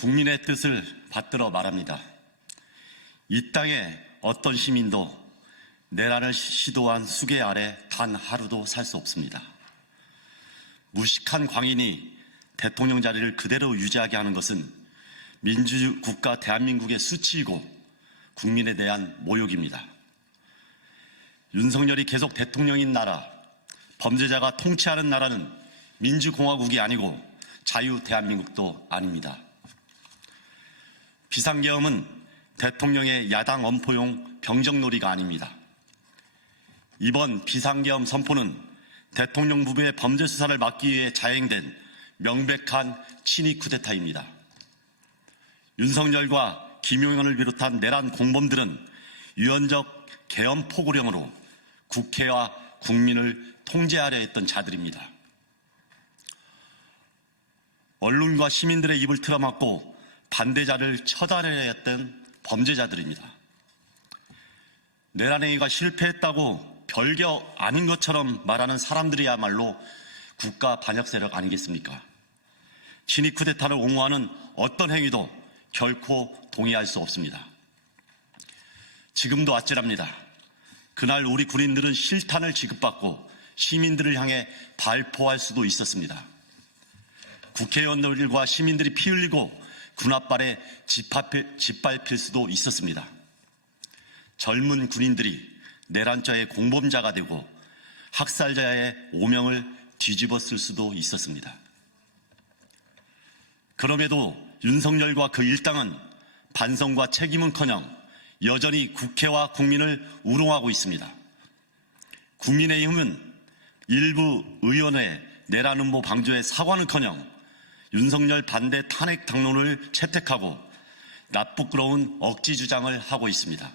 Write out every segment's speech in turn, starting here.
국민의 뜻을 받들어 말합니다. 이 땅에 어떤 시민도 내란을 시도한 수계 아래 단 하루도 살 수 없습니다. 무식한 광인이 대통령 자리를 그대로 유지하게 하는 것은 민주국가 대한민국의 수치이고 국민에 대한 모욕입니다. 윤석열이 계속 대통령인 나라, 범죄자가 통치하는 나라는 민주공화국이 아니고 자유 대한민국도 아닙니다. 비상계엄은 대통령의 야당 엄포용 병정놀이가 아닙니다. 이번 비상계엄 선포는 대통령 부부의 범죄 수사를 막기 위해 자행된 명백한 친위 쿠데타입니다. 윤석열과 김용현을 비롯한 내란 공범들은 유연적 계엄 포고령으로 국회와 국민을 통제하려 했던 자들입니다. 언론과 시민들의 입을 틀어막고 반대자를 처단하려 했던 범죄자들입니다. 내란 행위가 실패했다고 별거 아닌 것처럼 말하는 사람들이야말로 국가 반역 세력 아니겠습니까? 친위 쿠데타를 옹호하는 어떤 행위도 결코 동의할 수 없습니다. 지금도 아찔합니다. 그날 우리 군인들은 실탄을 지급받고 시민들을 향해 발포할 수도 있었습니다. 국회의원들과 시민들이 피 흘리고 군 앞발에 짓밟힐 수도 있었습니다. 젊은 군인들이 내란자의 공범자가 되고 학살자의 오명을 뒤집었을 수도 있었습니다. 그럼에도 윤석열과 그 일당은 반성과 책임은커녕 여전히 국회와 국민을 우롱하고 있습니다. 국민의힘은 일부 의원의 내란 음모 방조에 사과는커녕 윤석열 반대 탄핵 당론을 채택하고 낯부끄러운 억지 주장을 하고 있습니다.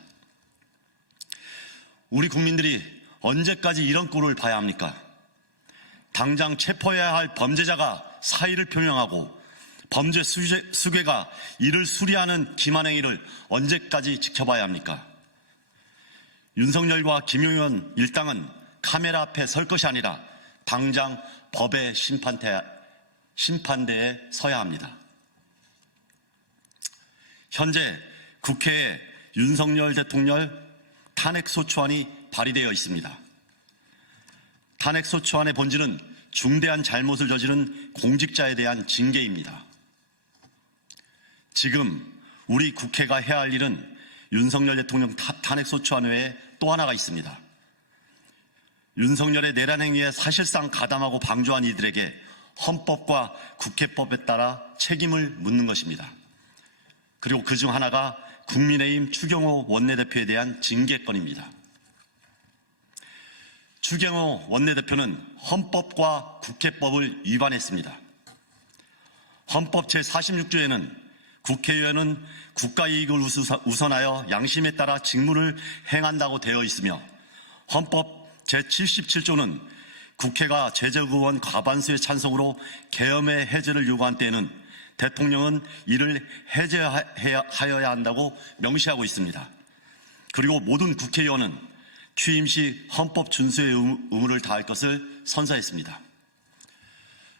우리 국민들이 언제까지 이런 꼴을 봐야 합니까? 당장 체포해야 할 범죄자가 사의를 표명하고 범죄 수괴가 이를 수리하는 기만 행위를 언제까지 지켜봐야 합니까? 윤석열과 김용현 일당은 카메라 앞에 설 것이 아니라 당장 법의 심판대에 서야 합니다. 현재 국회에 윤석열 대통령 탄핵소추안이 발의되어 있습니다. 탄핵소추안의 본질은 중대한 잘못을 저지른 공직자에 대한 징계입니다. 지금 우리 국회가 해야 할 일은 윤석열 대통령 탄핵소추안 외에 또 하나가 있습니다. 윤석열의 내란 행위에 사실상 가담하고 방조한 이들에게 헌법과 국회법에 따라 책임을 묻는 것입니다. 그리고 그중 하나가 국민의힘 추경호 원내대표에 대한 징계건입니다. 추경호 원내대표는 헌법과 국회법을 위반했습니다. 헌법 제46조에는 국회의원은 국가이익을 우선하여 양심에 따라 직무를 행한다고 되어 있으며 헌법 제77조는 국회가 제적의원 과반수의 찬성으로 계엄의 해제를 요구한 때에는 대통령은 이를 해제하여야 한다고 명시하고 있습니다. 그리고 모든 국회의원은 취임 시 헌법 준수의 의무를 다할 것을 선서했습니다.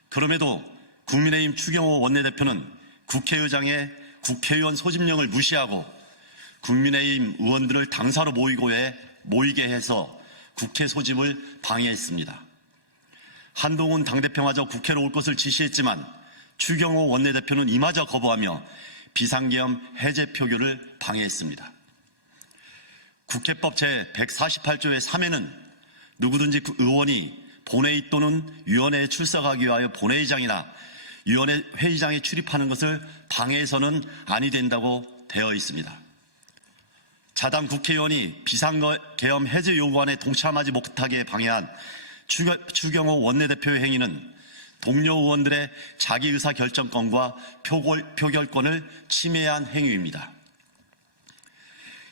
그럼에도 국민의힘 추경호 원내대표는 국회의장의 국회의원 소집령을 무시하고 국민의힘 의원들을 당사로 모이게 해서 국회 소집을 방해했습니다. 한동훈 당대표마저 국회로 올 것을 지시했지만 추경호 원내대표는 이마저 거부하며 비상계엄 해제 표결을 방해했습니다. 국회법 제148조의 3에는 누구든지 의원이 본회의 또는 위원회에 출석하기 위하여 본회의장이나 위원회 회의장에 출입하는 것을 방해해서는 아니 된다고 되어 있습니다. 자당 국회의원이 비상계엄 해제 요구안에 동참하지 못하게 방해한 추경호 원내대표의 행위는 동료 의원들의 자기의사결정권과 표결권을 침해한 행위입니다.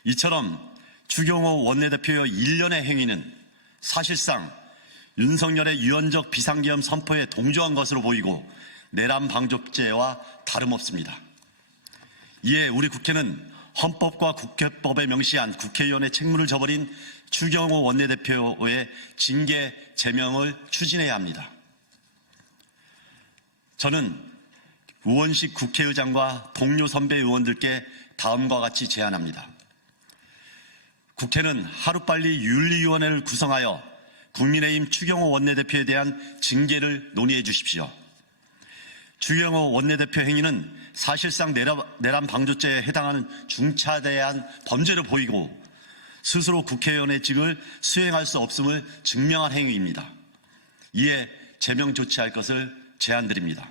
이처럼 추경호 원내대표의 일련의 행위는 사실상 윤석열의 유연적 비상계엄 선포에 동조한 것으로 보이고 내란 방조죄와 다름없습니다. 이에 우리 국회는 헌법과 국회법에 명시한 국회의원의 책무를 저버린 추경호 원내대표의 징계 제명을 추진해야 합니다. 저는 우원식 국회의장과 동료 선배 의원들께 다음과 같이 제안합니다. 국회는 하루빨리 윤리위원회를 구성하여 국민의힘 추경호 원내대표에 대한 징계를 논의해 주십시오. 추경호 원내대표 행위는 사실상 내란 방조죄에 해당하는 중차대한 범죄로 보이고 스스로 국회의원의직을 수행할 수 없음을 증명한 행위입니다. 이에 제명 조치할 것을 제안드립니다.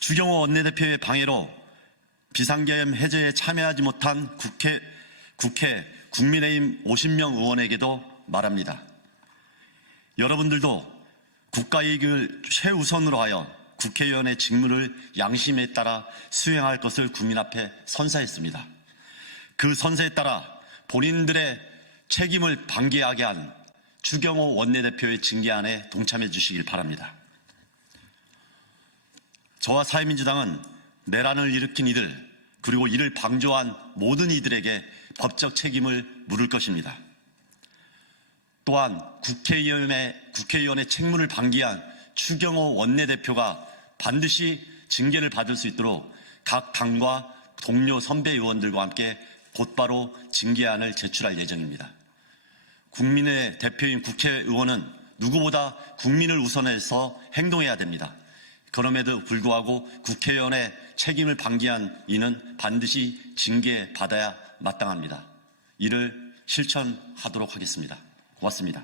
추경호 원내대표의 방해로 비상계엄 해제에 참여하지 못한 국회 국민의힘 50명 의원에게도 말합니다. 여러분들도 국가이익을 최우선으로 하여 국회의원의 직무를 양심에 따라 수행할 것을 국민 앞에 선사했습니다. 그 선서에 따라 본인들의 책임을 방기하게 한 추경호 원내대표의 징계안에 동참해 주시길 바랍니다. 저와 사회민주당은 내란을 일으킨 이들 그리고 이를 방조한 모든 이들에게 법적 책임을 물을 것입니다. 또한 국회의원의 책무를 방기한 추경호 원내대표가 반드시 징계를 받을 수 있도록 각 당과 동료 선배 의원들과 함께 곧바로 징계안을 제출할 예정입니다. 국민의 대표인 국회의원은 누구보다 국민을 우선해서 행동해야 됩니다. 그럼에도 불구하고 국회의원의 책임을 방기한 이는 반드시 징계받아야 마땅합니다. 이를 실천하도록 하겠습니다. 고맙습니다.